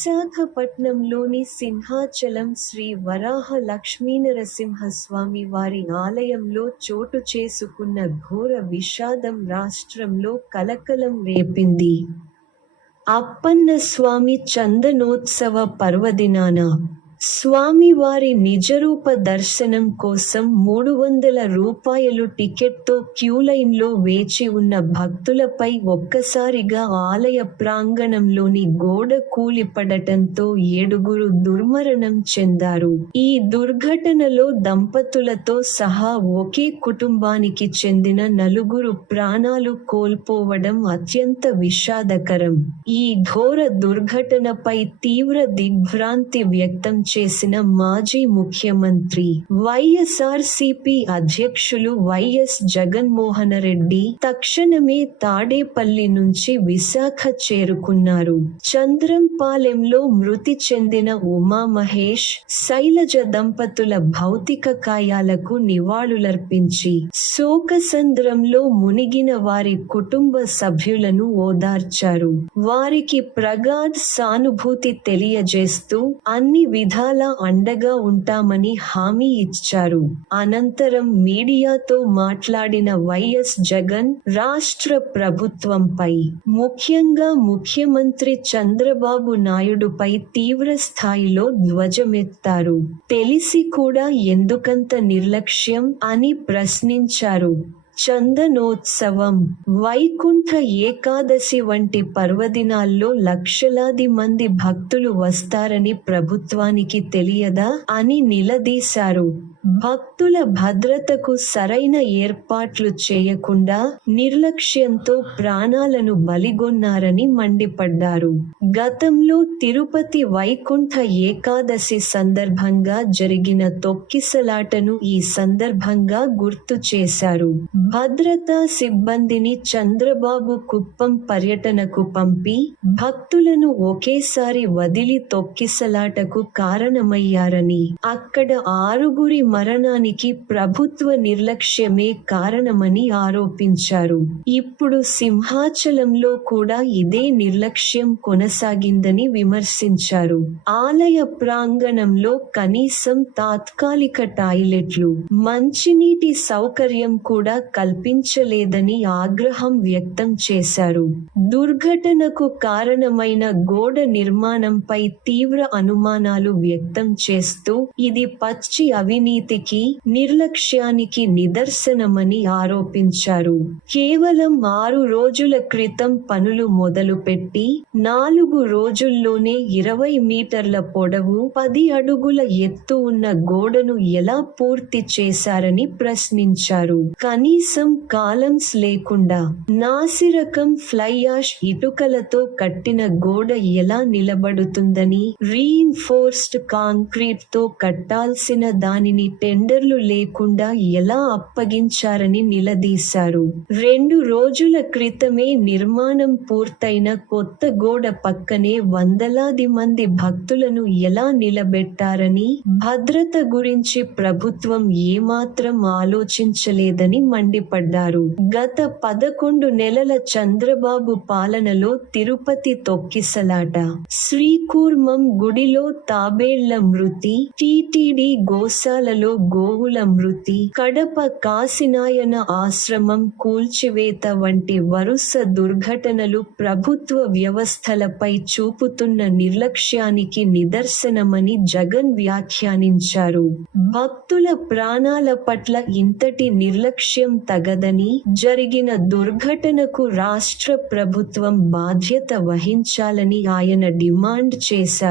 విశాఖపట్నంలోని సింహాచలం శ్రీ వరాహ లక్ష్మీనరసింహస్వామి వారి ఆలయంలో చోటు చేసుకున్న ఘోర విషాదం రాష్ట్రంలో కలకలం రేపింది. అప్పన్న స్వామి చందనోత్సవ పర్వదినాన స్వామివారి నిజరూప దర్శనం కోసం 300 రూపాయలు టికెట్తో క్యూలైన్లో వేచి ఉన్న భక్తులపై ఒక్కసారిగా ఆలయ ప్రాంగణంలోని గోడ కూలిపడటంతో 7 దుర్మరణం చెందారు. ఈ దుర్ఘటనలో దంపతులతో సహా ఒకే కుటుంబానికి చెందిన 4 ప్రాణాలు కోల్పోవడం అత్యంత విషాదకరం. ఈ ఘోర దుర్ఘటనపై తీవ్ర దిగ్భ్రాంతి వ్యక్తం చేసిన మాజీ ముఖ్యమంత్రి, వైఎస్ఆర్సీపీ అధ్యక్షులు వైఎస్ జగన్మోహనరెడ్డి తక్షణమే తాడేపల్లి నుంచి విశాఖ చేరుకున్నారు. చంద్రంపాలెంలో మృతి చెందిన ఉమామహేష్, శైలజ దంపతుల భౌతిక కాయాలకు నివాళులర్పించి శోకసంద్రంలో మునిగిన వారి కుటుంబ సభ్యులను ఓదార్చారు. వారికి ప్రగాఢ సానుభూతి తెలియజేస్తూ అన్ని విధాలా అండగా ఉంటామని హామీ ఇచ్చారు. అనంతరం మీడియాతో మాట్లాడిన వైఎస్ జగన్ రాష్ట్ర ప్రభుత్వంపై, ముఖ్యంగా ముఖ్యమంత్రి చంద్రబాబు నాయుడుపై తీవ్ర స్థాయిలో ధ్వజమెత్తారు. తెలిసి కూడా ఎందుకంత నిర్లక్ష్యం అని ప్రశ్నించారు. చందనోత్సవం, వైకుంఠ ఏకాదశి వంటి పర్వదినాల్లో లక్షలాది మంది భక్తులు వస్తారని ప్రభుత్వానికి తెలియదా అని నిలదీశారు. భక్తుల భద్రతకు సరైన ఏర్పాట్లు చేయకుండా నిర్లక్ష్యంతో ప్రాణాలను బలిగొన్నారని మండిపడ్డారు. గతంలో తిరుపతి వైకుంఠ ఏకాదశి సందర్భంగా జరిగిన తొక్కిసలాటను ఈ సందర్భంగా గుర్తు చేశారు. భద్రతా సిబ్బందిని చంద్రబాబు కుప్పం పర్యటనకు పంపి భక్తులను ఒకేసారి వదిలి తొక్కిసలాటకు కారణమయ్యారని, అక్కడ 6 మరణానికి ప్రభుత్వ నిర్లక్ష్యమే కారణమని ఆరోపించారు. ఇప్పుడు సింహాచలంలో కూడా ఇదే నిర్లక్ష్యం కొనసాగిందని విమర్శించారు. ఆలయ ప్రాంగణంలో కనీసం తాత్కాలిక టాయిలెట్లు, మంచినీటి సౌకర్యం కూడా కల్పించలేదని ఆగ్రహం వ్యక్తం చేశారు. దుర్ఘటనకు కారణమైన గోడ నిర్మాణంపై తీవ్ర అనుమానాలు వ్యక్తం చేస్తూ ఇది పచ్చి అవినీతికి, నిర్లక్ష్యానికి నిదర్శనమని ఆరోపించారు. కేవలం 6 రోజుల క్రితం పనులు మొదలుపెట్టి 4 రోజుల్లోనే 20 మీటర్ల పొడవు, 10 అడుగుల ఎత్తు ఉన్న గోడను ఎలా పూర్తి చేశారని ప్రశ్నించారు. కనీసం కాలమ్స్ లేకుండా నాసిరకం ఫ్లై యాష్ ఇటుకలతో కట్టిన గోడ ఎలా నిలబడుతుందని, రీఇన్ఫోర్స్డ్ కాంక్రీట్ తో కట్టాల్సిన దానిని టెండర్లు లేకుండా ఎలా అప్పగించారని నిలదీశారు. 2 రోజుల క్రితమే నిర్మాణం పూర్తయిన కొత్త గోడ పక్కనే వందలాది మంది భక్తులను ఎలా నిలబెట్టారని, భద్రత గురించి ప్రభుత్వం ఏమాత్రం ఆలోచించలేదని మండిపడ్డారు. గత 11 నెలల చంద్రబాబు పాలనలో తిరుపతి తొక్కిసలాట, శ్రీకూర్మం గుడిలో తాబేళ్ల మృతి, టీటీడీ గోశాలలో గోవుల మృతి, కడప కాశీనాయన ఆశ్రమం కూల్చివేత వంటి వరుస దుర్ఘటనలు ప్రభుత్వ వ్యవస్థలపై చూపుతున్న నిర్లక్ష్యానికి నిదర్శనమని జగన్ వ్యాఖ్యానించారు. భక్తుల ప్రాణాల పట్ల ఇంతటి నిర్లక్ష్యం తగదని, జరిగిన దుర్ఘటనకు రాష్ట్ర ప్రభుత్వం బాధ్యత వహించాలని ఆయన డిమాండ్ చేశారు.